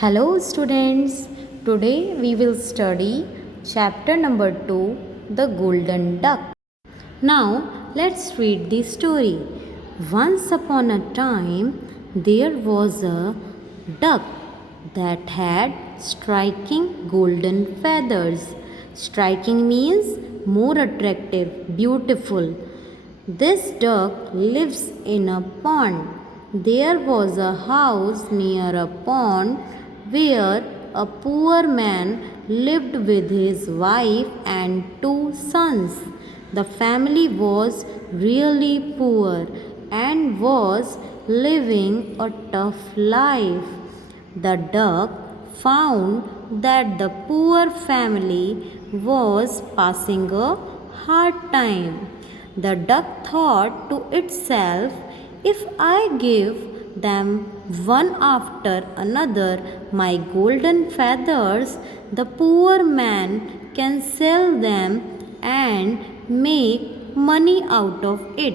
Hello students, today we will study chapter number 2, The Golden Duck. Now let's read the story. Once upon a time there was a duck that had striking golden feathers. Striking means more attractive, beautiful. This duck lives in a pond. There was a house near a pond where a poor man lived with his wife and two sons. The family was really poor and was living a tough life. The duck found that the poor family was passing a hard time. The duck thought to itself, if I give them one after another my golden feathers, the poor man can sell them and make money out of it.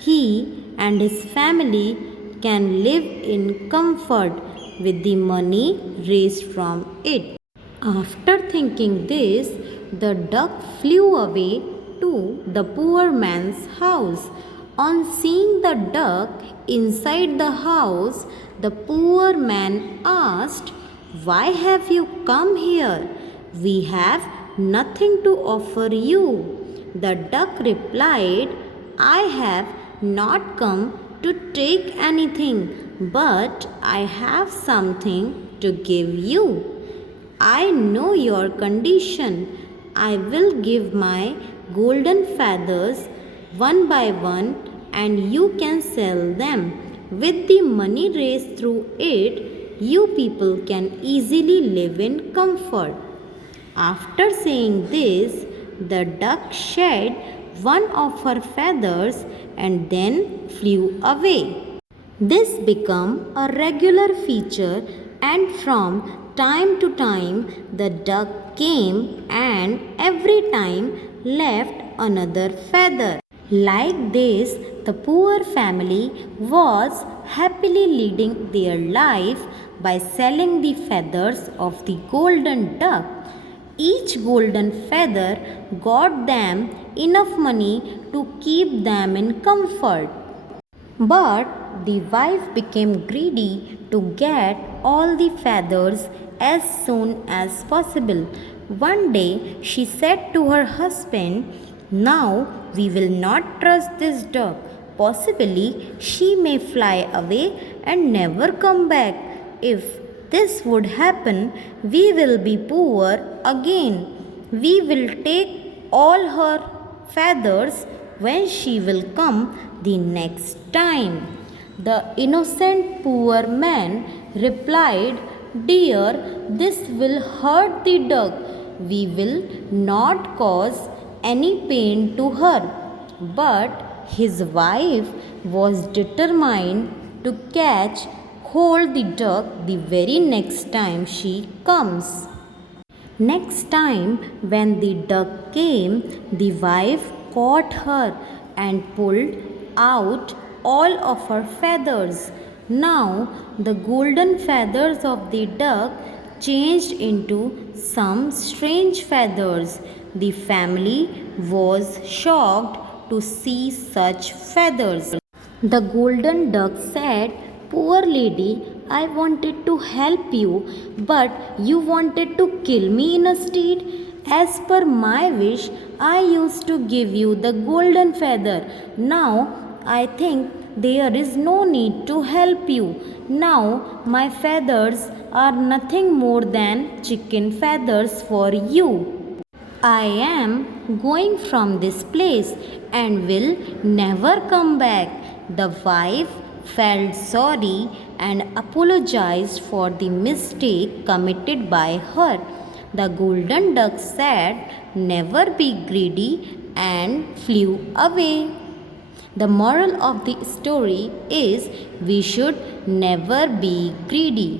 He and his family can live in comfort with the money raised from it. After thinking this, the duck flew away to the poor man's house. On seeing the duck inside the house, the poor man asked, "Why have you come here? We have nothing to offer you." The duck replied, "I have not come to take anything, but I have something to give you. I know your condition. I will give my golden feathers one by one and you can sell them. With the money raised through it, you people can easily live in comfort." After saying this, the duck shed one of her feathers and then flew away. This became a regular feature, and from time to time the duck came and every time left another feather. Like this, the poor family was happily leading their life by selling the feathers of the golden duck. Each golden feather got them enough money to keep them in comfort. But the wife became greedy to get all the feathers as soon as possible. One day she said to her husband, "Now we will not trust this duck. Possibly she may fly away and never come back. If this would happen, we will be poor again. We will take all her feathers when she will come the next time." The innocent poor man replied, "Dear, this will hurt the duck. We will not cause any pain to her." But his wife was determined to catch hold the duck the very next time she comes. Next time, when the duck came, the wife caught her and pulled out all of her feathers. Now, the golden feathers of the duck changed into some strange feathers. The family was shocked to see such feathers. The golden duck said, "Poor lady, I wanted to help you, but you wanted to kill me instead. As per my wish, I used to give you the golden feather. Now I think there is no need to help you. Now my feathers are nothing more than chicken feathers for you. I am going from this place and will never come back." The wife felt sorry and apologized for the mistake committed by her. The golden duck said, "Never be greedy," and flew away. The moral of the story is we should never be greedy.